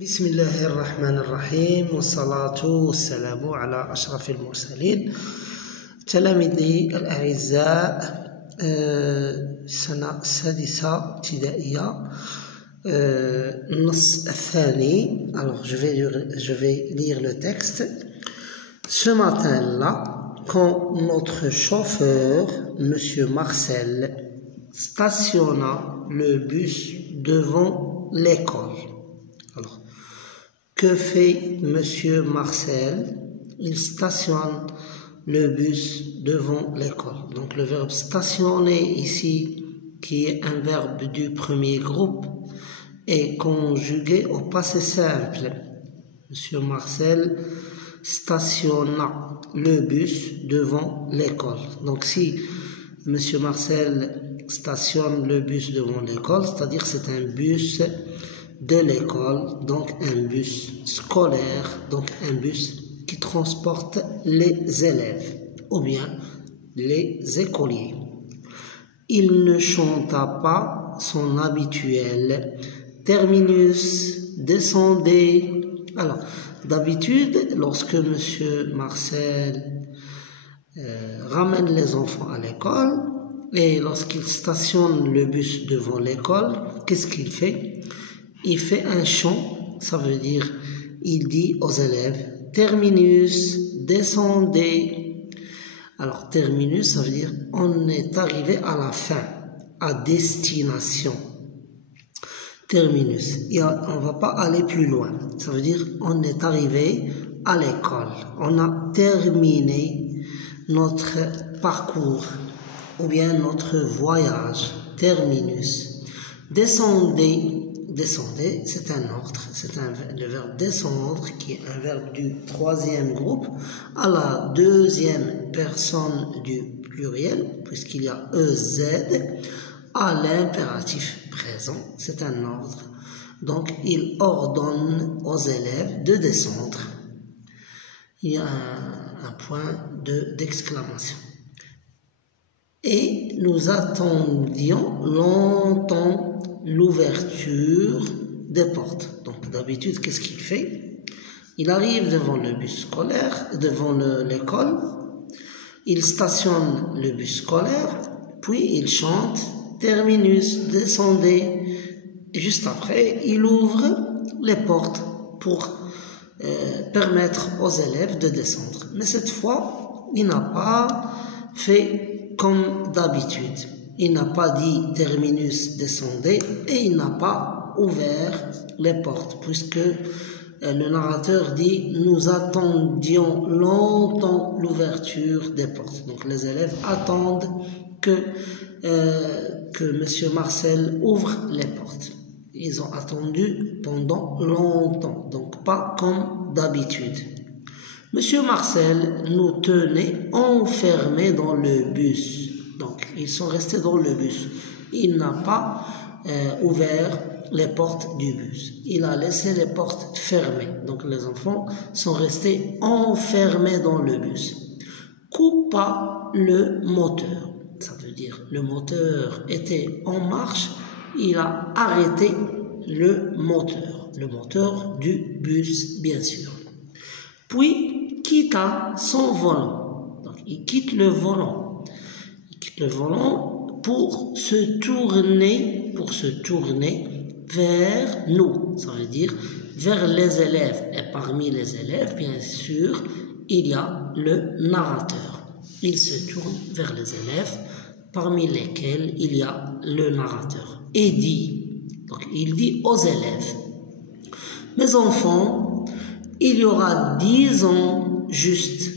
بسم الله الرحمن الرحيم والصلاة والسلام على أشرف المرسلين. تلاميذي الأعزاء، السنة السادسة ابتدائية، النص الثاني. Alors je vais lire le texte. Ce matin-là, quand notre chauffeur, Monsieur Marcel, stationna le bus devant l'école. Alors, que fait Monsieur Marcel? Il stationne le bus devant l'école. Donc le verbe stationner ici, qui est un verbe du premier groupe, est conjugué au passé simple. Monsieur Marcel stationna le bus devant l'école. Donc si Monsieur Marcel stationne le bus devant l'école, c'est-à-dire c'est un bus de l'école, donc un bus scolaire, donc un bus qui transporte les élèves ou bien les écoliers. Il ne chanta pas son habituel terminus descendez. Alors, d'habitude, lorsque Monsieur Marcel ramène les enfants à l'école et lorsqu'il stationne le bus devant l'école, qu'est-ce qu'il fait? Il fait un chant, ça veut dire, il dit aux élèves, terminus, descendez. Alors, terminus, ça veut dire, on est arrivé à la fin, à destination. Terminus, et on ne va pas aller plus loin. Ça veut dire, on est arrivé à l'école. On a terminé notre parcours, ou bien notre voyage. Terminus. Descendez. Descendez, c'est un ordre, le verbe descendre qui est un verbe du troisième groupe à la deuxième personne du pluriel, puisqu'il y a EZ, à l'impératif présent, c'est un ordre. Donc, il ordonne aux élèves de descendre. Il y a un point d'exclamation. Et nous attendions longtemps l'ouverture des portes. Donc d'habitude, qu'est-ce qu'il fait? Il arrive devant le bus scolaire, devant l'école, il stationne le bus scolaire, puis il chante terminus, descendez. Et juste après, il ouvre les portes pour permettre aux élèves de descendre. Mais cette fois, il n'a pas fait comme d'habitude. Il n'a pas dit terminus descendez et il n'a pas ouvert les portes puisque le narrateur dit nous attendions longtemps l'ouverture des portes. Donc les élèves attendent que Monsieur Marcel ouvre les portes. Ils ont attendu pendant longtemps, donc pas comme d'habitude. Monsieur Marcel nous tenait enfermés dans le bus. Donc, ils sont restés dans le bus. Il n'a pas ouvert les portes du bus. Il a laissé les portes fermées. Donc, les enfants sont restés enfermés dans le bus. Coupa le moteur. Ça veut dire, le moteur était en marche. Il a arrêté le moteur du bus, bien sûr. Puis, quitta son volant. Donc, il quitte le volant. Le volant pour se tourner vers nous, ça veut dire vers les élèves. Et parmi les élèves, bien sûr, il y a le narrateur. Il se tourne vers les élèves, parmi lesquels il y a le narrateur. Et dit, donc il dit aux élèves, mes enfants, il y aura 10 ans juste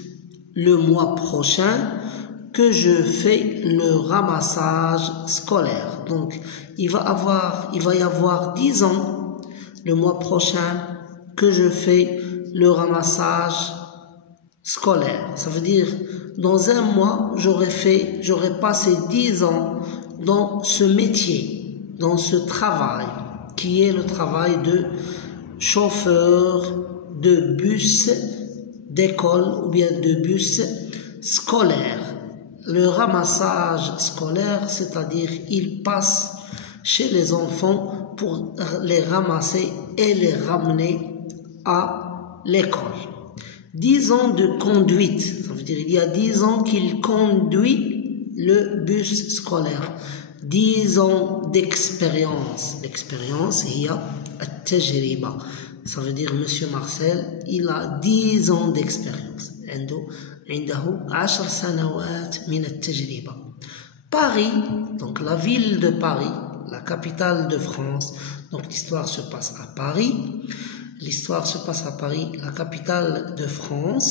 le mois prochain que je fais le ramassage scolaire. Donc, il va y avoir 10 ans le mois prochain que je fais le ramassage scolaire. Ça veut dire, dans un mois, j'aurais passé 10 ans dans ce métier, dans ce travail, qui est le travail de chauffeur de bus d'école ou bien de bus scolaire. Le ramassage scolaire, c'est-à-dire il passe chez les enfants pour les ramasser et les ramener à l'école. 10 ans de conduite, ça veut dire il y a 10 ans qu'il conduit le bus scolaire. 10 ans d'expérience. L'expérience, il y a التجربة. Ça veut dire Monsieur Marcel, il a 10 ans d'expérience. عنده 10 سنوات من التجربة. Paris, donc la ville de Paris, la capitale de France. Donc l'histoire se passe à Paris. L'histoire se passe à Paris, la capitale de France.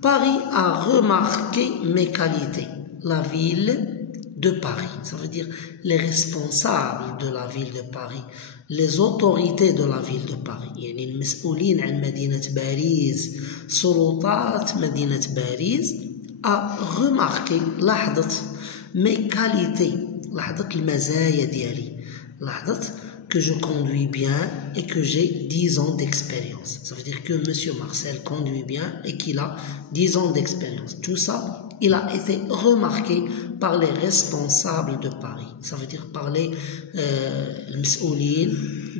Paris a remarqué mes qualités. La ville de Paris, ça veut dire les responsables de la ville de Paris, les autorités de la ville de Paris. يعني المسؤولين عن مدينة باريس، سلطات مدينة باريس a remarqué، لاحظت mes qualités، لاحظت المزايا ديالي، لاحظت que je conduis bien et que j'ai 10 ans d'expérience. Ça veut dire que Monsieur Marcel conduit bien et qu'il a 10 ans d'expérience. Tout ça, il a été remarqué par les responsables de Paris. Ça veut dire par les المسؤولين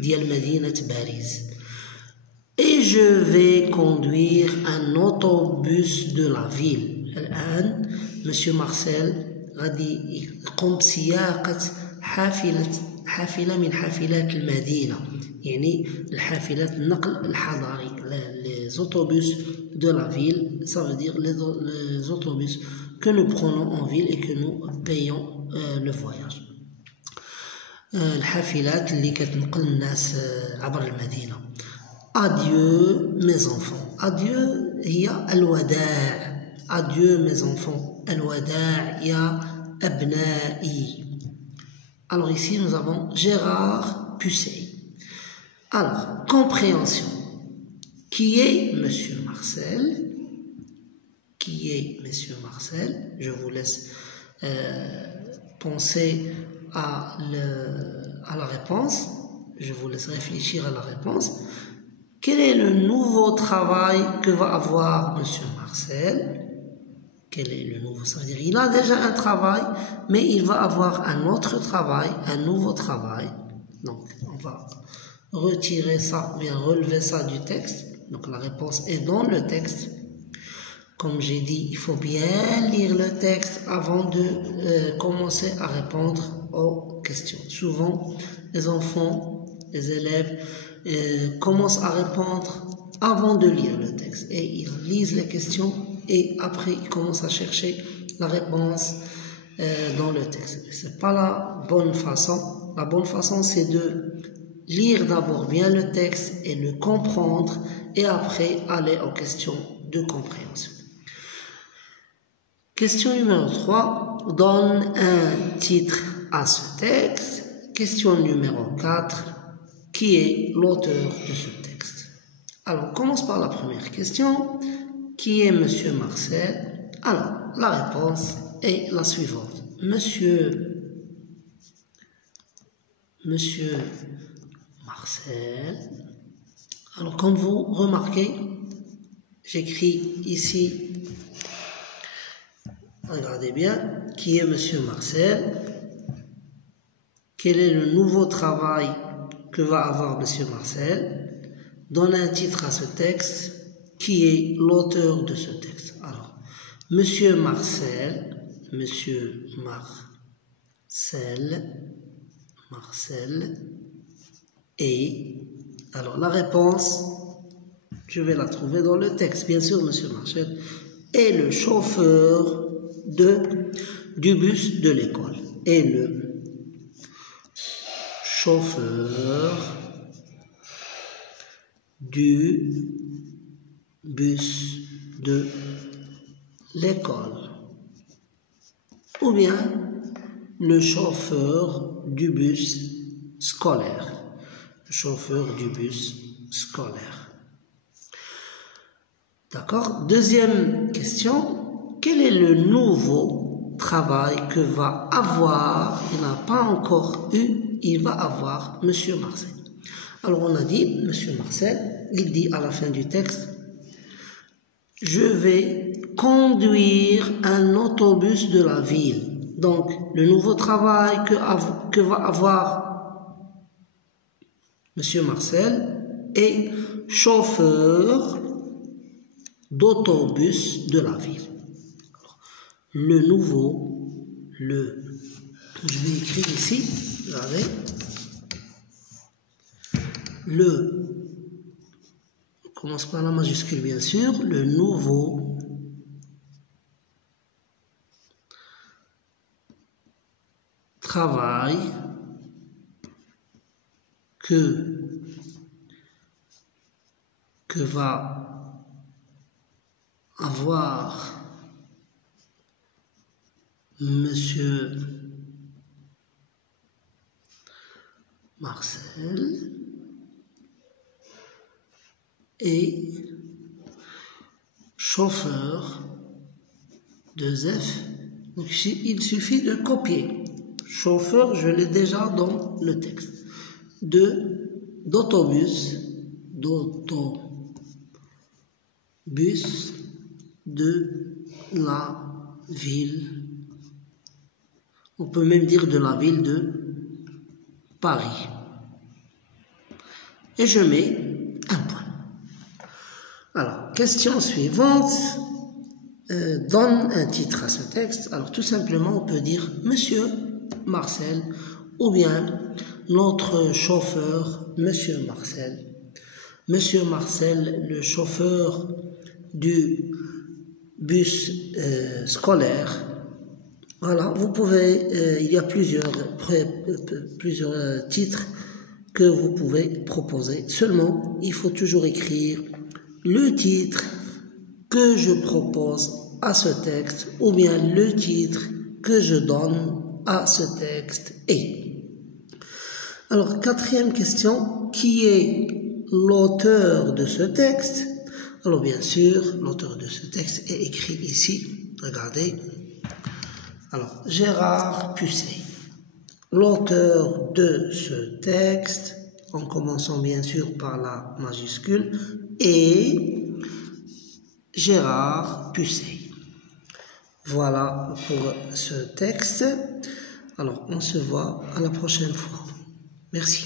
ديال مدينة باريس. Et je vais conduire un autobus de la ville. الآن Monsieur Marcel غادي يقوم بسياقة حافلة من حافلات المدينة، يعني الحافلات النقل الحضاري، les autobus de la ville, ça veut dire les autobus que nous prenons en ville et que nous payons le voyage. الحافلات اللي كتنقل الناس عبر المدينة. Adieu mes enfants. Adieu هي الوداع. Adieu mes enfants. الوداع يا أبنائي. Alors ici, nous avons Gérard Pucet. Alors, compréhension. Qui est Monsieur Marcel? Qui est Monsieur Marcel? Je vous laisse penser à la réponse. Je vous laisse réfléchir à la réponse. Quel est le nouveau travail que va avoir Monsieur Marcel? Quel est le nouveau? Ça veut dire il a déjà un travail, mais il va avoir un autre travail, un nouveau travail. Donc, on va retirer ça, bien relever ça du texte. Donc, la réponse est dans le texte. Comme j'ai dit, il faut bien lire le texte avant de commencer à répondre aux questions. Souvent, les enfants, les élèves commencent à répondre avant de lire le texte. Et ils lisent les questions et après ils commencent à chercher la réponse dans le texte. Ce n'est pas la bonne façon. La bonne façon, c'est de lire d'abord bien le texte et le comprendre et après aller aux questions de compréhension. Question numéro 3. Donne un titre à ce texte. Question numéro 4. Qui est l'auteur de ce texte? Alors, on commence par la première question. Qui est Monsieur Marcel? Alors, la réponse est la suivante. Monsieur Marcel. Alors, comme vous remarquez, j'écris ici, regardez bien, qui est Monsieur Marcel? Quel est le nouveau travail que va avoir Monsieur Marcel? Donne un titre à ce texte. Qui est l'auteur de ce texte? Alors, Monsieur Marcel et, alors la réponse, je vais la trouver dans le texte, bien sûr, Monsieur Marcel est le chauffeur du bus de l'école. Et le chauffeur du bus de l'école, ou bien le chauffeur du bus scolaire. Le chauffeur du bus scolaire. D'accord? Deuxième question. Quel est le nouveau travail que va avoir, il n'a pas encore eu, il va avoir Monsieur Marcel? Alors on a dit, Monsieur Marcel, il dit à la fin du texte, je vais conduire un autobus de la ville. Donc, le nouveau travail que va avoir Monsieur Marcel est chauffeur d'autobus de la ville. Alors, je vais écrire ici, regardez, on commence par la majuscule bien sûr, le nouveau travail que va avoir Monsieur Marcel est chauffeur de F. Donc ici, il suffit de copier. Chauffeur, je l'ai déjà dans le texte. D'autobus de la ville. On peut même dire de la ville de Paris. Et je mets un point. Alors, question suivante. Donne un titre à ce texte. Alors, tout simplement, on peut dire Monsieur Marcel ou bien notre chauffeur, Monsieur Marcel. Monsieur Marcel, le chauffeur du bus scolaire. Voilà, vous pouvez, il y a plusieurs titres que vous pouvez proposer. Seulement, il faut toujours écrire le titre que je propose à ce texte ou bien le titre que je donne à ce texte est. Alors, quatrième question, qui est l'auteur de ce texte? Alors, bien sûr, l'auteur de ce texte est écrit ici. Regardez. Alors, Gérard Pucet. L'auteur de ce texte, en commençant bien sûr par la majuscule, est Gérard Pucet. Voilà pour ce texte. Alors, on se voit à la prochaine fois. Merci.